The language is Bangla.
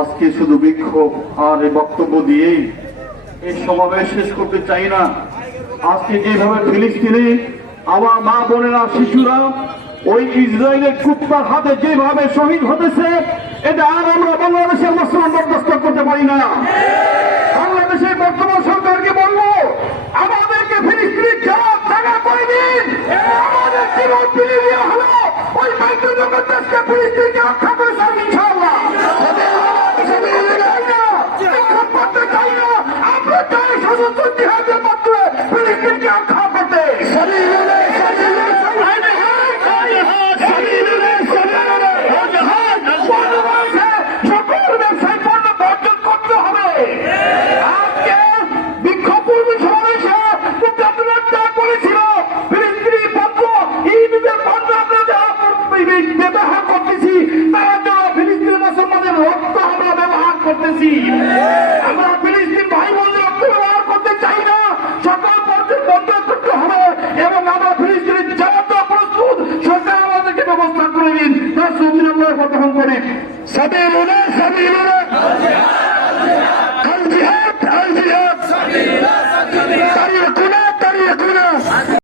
আজকে শুধু বিক্ষোভ আর এই বক্তব্য দিয়েই এই সমাবেশ শেষ করতে চাই না। আজকে যেভাবে ফিলিস্তিনে, আমার মা বোনেরা, শিশুরা ওই ইসরায়েলের কুত্তার হাতে যেভাবে শহীদ হতেছে, এটা আর আমরা বাংলাদেশের মুসলমান বরদাস্ত করতে পারি না বাংলাদেশের বর্তমান সরকারকে বলব আমাদেরকে ফিলিস্তিনের জবাব জায়গা করে দিন জীবন ফিরিয়ে দেওয়া হলো। ওই বাইতুল মুকদ্দাসকে ফিলিস্তিনকে ফিলিস্তিন ব্যবহার করতেছি, তারা দ্বারা ফিলিস্তিনের মুসলমানের রক্ত আমরা ব্যবহার করতেছি, আমরা ফিলিস্তিন ভাই বোনদের রক্ত ব্যবহার করতে চাই না, সকল পর্যন্ত বন্ধ করতে হবে এবং আমরা ফিলিস্তিনের জবাব প্রস্তুত, সরকার আমাদেরকে ব্যবস্থা করে দিন তার সৌদিন আমরা গ্রহণ করি। সাবিলুনা সাবিলুনা আল জিহাদ আল জিহাদ। সাবিলুনা সাবিলুনা তারিকুনা তারিকুনা